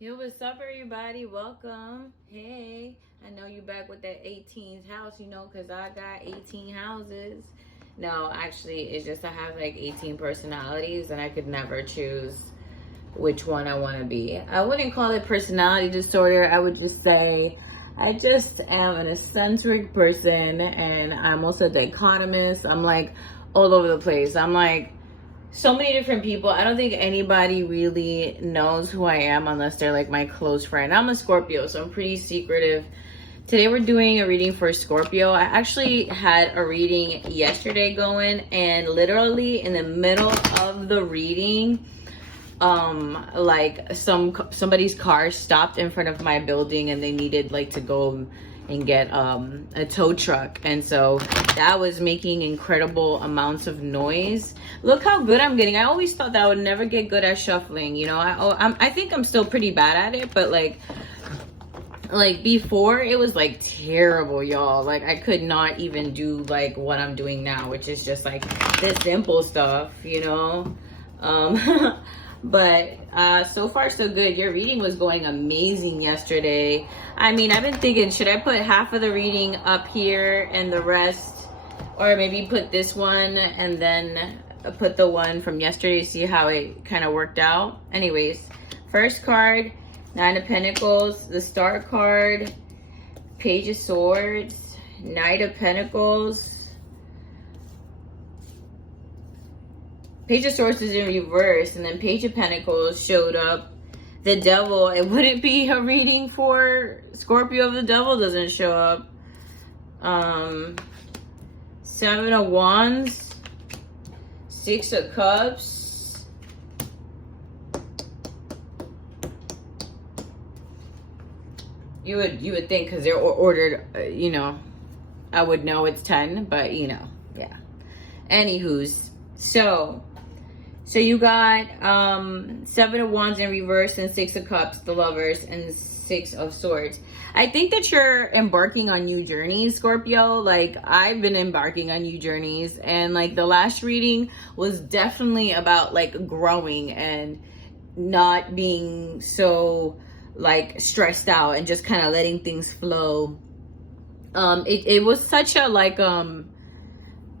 Yo, what's up, everybody? Welcome. Hey, I know you back with that 18th house, because I got 18 houses. No, actually, it's just I have like 18 personalities, and I could never choose which one I want to be. I wouldn't call it personality disorder. I would just say I just am an eccentric person, and I'm also a dichotomist. I'm like all over the place. I'm like so many different people. I don't think anybody really knows who I am unless they're like my close friend. I'm a Scorpio, so I'm pretty secretive. Today we're doing a reading for Scorpio. I actually had a reading yesterday going, and literally in the middle of the reading, like somebody's car stopped in front of my building, and they needed like to go and get a tow truck, and so that was making incredible amounts of noise. Look how good I'm getting. I always thought that I would never get good at shuffling, I think I'm still pretty bad at it, but like before it was like terrible, y'all. Like I could not even do like what I'm doing now, which is just like the simple stuff, but so far so good. Your reading was going amazing yesterday. I mean, I've been thinking, should I put half of the reading up here and the rest, or maybe put this one and then put the one from yesterday, see how it kind of worked out. Anyways, first card, Nine of Pentacles, the Star card, Page of Swords, Knight of Pentacles. Page of Swords is in reverse, and then Page of Pentacles showed up. The Devil, it wouldn't be a reading for Scorpio if the Devil doesn't show up. Seven of Wands, Six of Cups, you would think, because they're ordered, I would know it's 10, but yeah. Anywho's, so you got Seven of Wands in reverse and Six of Cups, the Lovers, and Six of Swords. I think that you're embarking on new journeys, Scorpio. Like I've been embarking on new journeys, and like the last reading was definitely about like growing and not being so like stressed out and just kind of letting things flow. It was such a like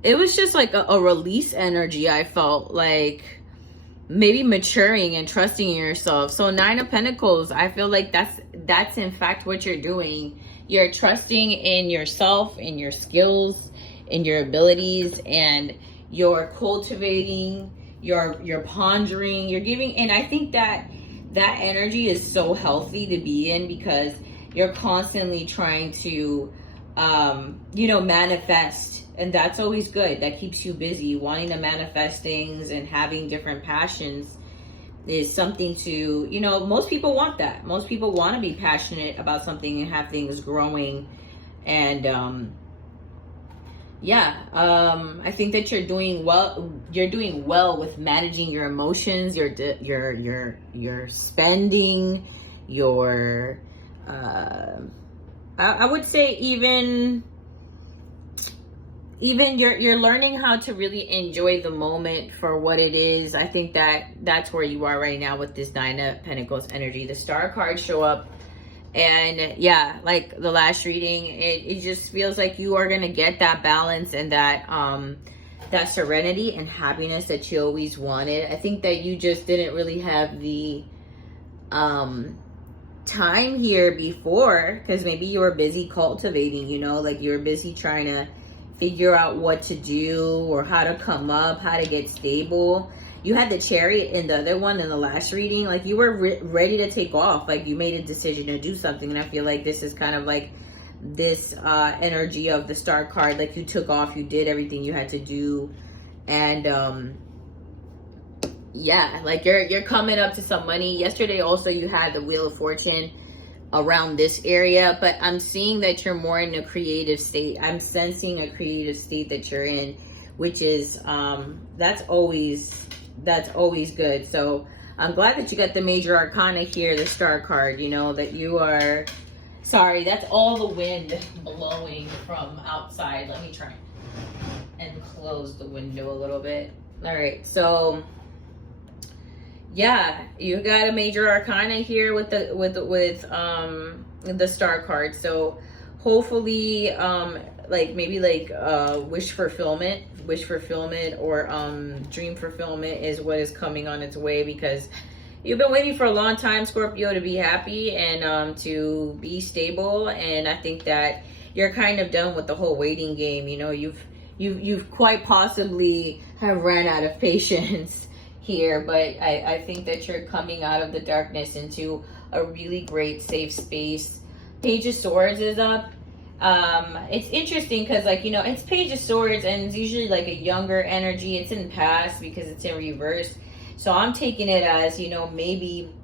it was just like a release energy. I felt like maybe maturing and trusting in yourself. So Nine of Pentacles, I feel like that's in fact what you're doing. You're trusting in yourself, in your skills, in your abilities, and you're cultivating, you're pondering, you're giving. And I think that energy is so healthy to be in, because you're constantly trying to manifest. And that's always good. That keeps you busy. Wanting to manifest things and having different passions is something to, most people want that. Most people want to be passionate about something and have things growing. And I think that you're doing well. You're doing well with managing your emotions, your spending, your I would say even you're learning how to really enjoy the moment for what it is. I think that's where you are right now with this Nine of Pentacles energy. The Star cards show up, and yeah, like the last reading, it just feels like you are gonna get that balance and that serenity and happiness that you always wanted. I think that you just didn't really have the time here before, because maybe you were busy cultivating, like you were busy trying to figure out what to do or how to come up, how to get stable. You had the Chariot in the other one in the last reading. Like you were ready to take off. Like you made a decision to do something. And I feel like this is kind of like this energy of the Star card. Like you took off, you did everything you had to do. And like you're coming up to some money. Yesterday also you had the Wheel of Fortune around this area, but I'm seeing that you're more in a creative state. I'm sensing a creative state that you're in, which is that's always good. So I'm glad that you got the Major Arcana here, the Star card, that you are. Sorry, that's all the wind blowing from outside. Let me try and close the window a little bit. All right, so yeah, you got a major arcana here with the star card. So hopefully like maybe like wish fulfillment or dream fulfillment is what is coming on its way, because you've been waiting for a long time, Scorpio, to be happy and to be stable. And I think that you're kind of done with the whole waiting game. You know, you've quite possibly have ran out of patience here, but I think that you're coming out of the darkness into a really great safe space. Page of Swords is up. It's interesting because, like, you know, it's Page of Swords and it's usually like a younger energy. It's in past because it's in reverse. So I'm taking it as, you know, maybe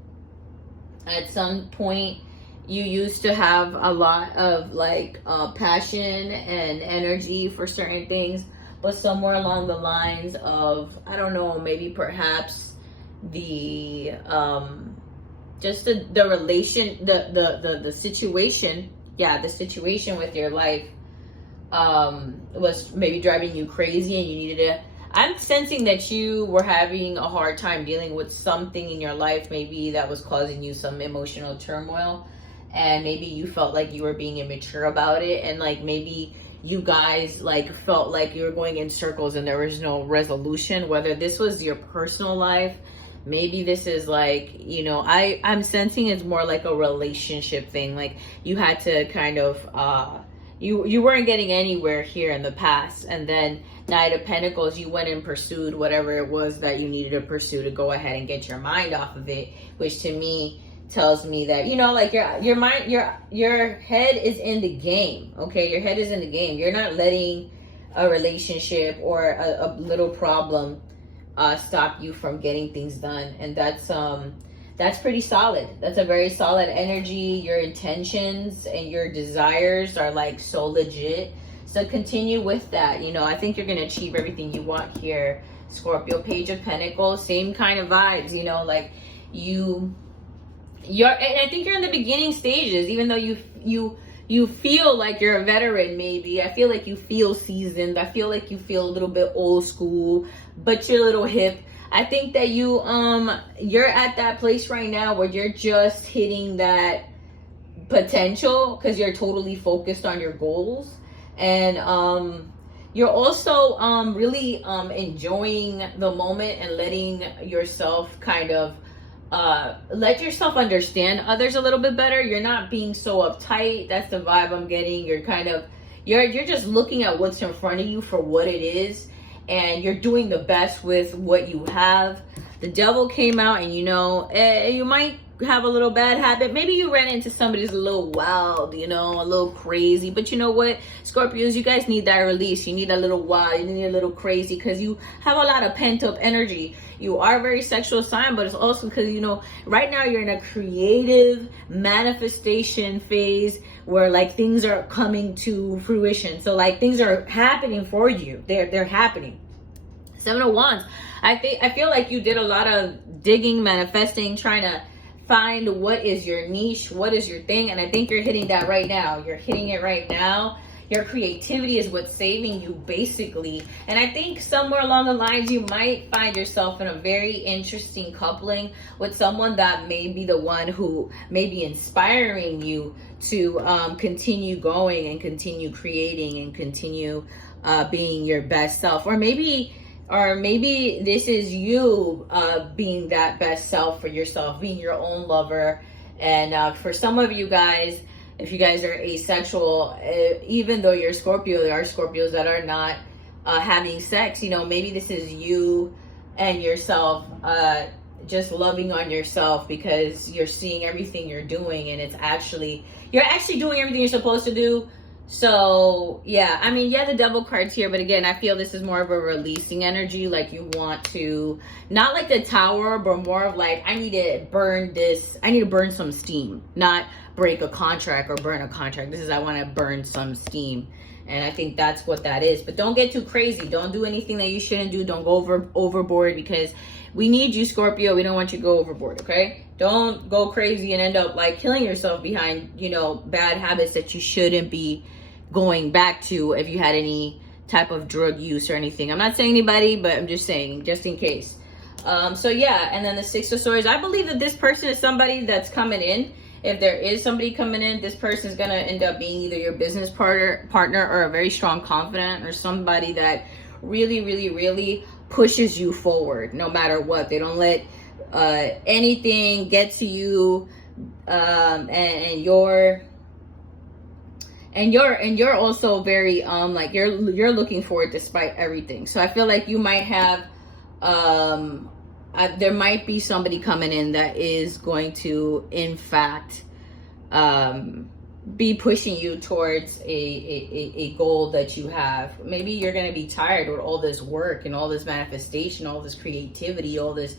at some point you used to have a lot of like passion and energy for certain things, but somewhere along the lines of, I don't know, maybe perhaps the just the relation, the situation, yeah, the situation with your life was maybe driving you crazy and you needed to, I'm sensing that you were having a hard time dealing with something in your life, maybe that was causing you some emotional turmoil, and maybe you felt like you were being immature about it, and like maybe you guys like felt like you were going in circles and there was no resolution, whether this was your personal life, maybe this is like, you know, I'm sensing it's more like a relationship thing. Like you had to kind of you weren't getting anywhere here in the past, and then Knight of Pentacles, you went and pursued whatever it was that you needed to pursue to go ahead and get your mind off of it, which to me tells me that, you know, like your mind, your head is in the game. Okay, your head is in the game. You're not letting a relationship or a little problem stop you from getting things done, and that's pretty solid. That's a very solid energy. Your intentions and your desires are like so legit. So continue with that. You know, I think you're going to achieve everything you want here, Scorpio. Page of Pentacles, same kind of vibes, you know, like you're, and I think you're in the beginning stages, even though you feel like you're a veteran, maybe. I feel like you feel seasoned. I feel like you feel a little bit old school, but you're a little hip. I think that you're at that place right now where you're just hitting that potential because you're totally focused on your goals. And you're also really enjoying the moment and letting yourself kind of let yourself understand others a little bit better. You're not being so uptight. That's the vibe I'm getting. You're kind of you're just looking at what's in front of you for what it is, and you're doing the best with what you have. The Devil came out, and you know, you might have a little bad habit. Maybe you ran into somebody who's a little wild, you know, a little crazy. But you know what, Scorpios, you guys need that release. You need a little wild, you need a little crazy, because you have a lot of pent-up energy. You are a very sexual sign, but it's also because, you know, right now you're in a creative manifestation phase where like things are coming to fruition. So like things are happening for you. They're happening. 7 of Wands. I feel like you did a lot of digging, manifesting, trying to find what is your niche, what is your thing, and I think you're hitting that right now. You're hitting it right now. Your creativity is what's saving you, basically. And I think somewhere along the lines, you might find yourself in a very interesting coupling with someone that may be the one who may be inspiring you to continue going and continue creating and continue being your best self. Or maybe this is you being that best self for yourself, being your own lover. And for some of you guys, if you guys are asexual, even though you're Scorpio, there are Scorpios that are not having sex. You know, maybe this is you and yourself just loving on yourself because you're seeing everything you're doing, and you're actually doing everything you're supposed to do. So yeah, I mean, yeah, the Devil card's here, but again, I feel this is more of a releasing energy. Like you want to, not like the Tower, but more of like, I need to burn some steam, not break a contract or burn a contract. This is, I want to burn some steam. And I think that's what that is. But don't get too crazy. Don't do anything that you shouldn't do. Don't go overboard, because we need you, Scorpio. We don't want you to go overboard, okay? Don't go crazy and end up like killing yourself behind, you know, bad habits that you shouldn't be going back to if you had any type of drug use or anything. I'm not saying anybody, but I'm just saying, just in case. So yeah, and then the Six of Swords. I believe that this person is somebody that's coming in. If there is somebody coming in, this person is gonna end up being either your business partner or a very strong confidant, or somebody that really pushes you forward no matter what. They don't let anything get to you, and you're also very like you're looking for it despite everything. So I feel like you might have there might be somebody coming in that is going to, in fact, be pushing you towards a goal that you have. Maybe you're going to be tired with all this work and all this manifestation, all this creativity, all this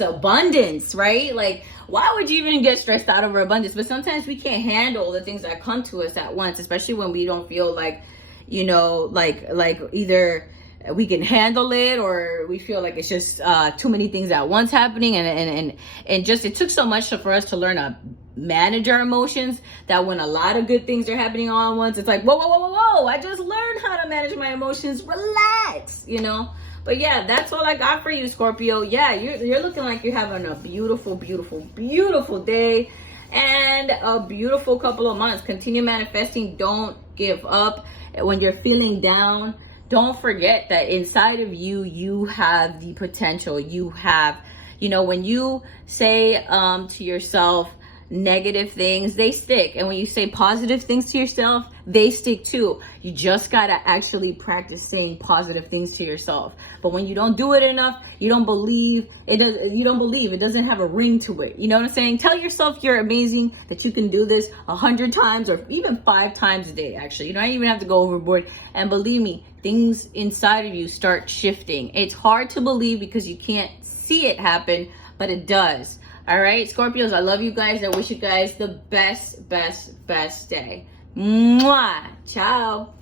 abundance, right? Like, why would you even get stressed out over abundance? But sometimes we can't handle the things that come to us at once, especially when we don't feel like, you know, like either we can handle it, or we feel like it's just too many things at once happening, and just it took so much for us to learn to manage our emotions, that when a lot of good things are happening all at once, it's like, whoa, I just learned how to manage my emotions. Relax, you know. But yeah, that's all I got for you, Scorpio. Yeah, you're looking like you're having a beautiful day and a beautiful couple of months. Continue manifesting. Don't give up when you're feeling down. Don't forget that inside of you, you have the potential. You have, you know, when you say to yourself negative things, they stick. And when you say positive things to yourself, they stick too. You just got to actually practice saying positive things to yourself. But when you don't do it enough, you don't believe it. It doesn't have a ring to it. You know what I'm saying? Tell yourself you're amazing, that you can do this 100 times or even 5 times a day. Actually, you don't even have to go overboard. And believe me, things inside of you start shifting. It's hard to believe because you can't see it happen, but it does. All right, Scorpios, I love you guys. I wish you guys the best day. Mwah. Ciao.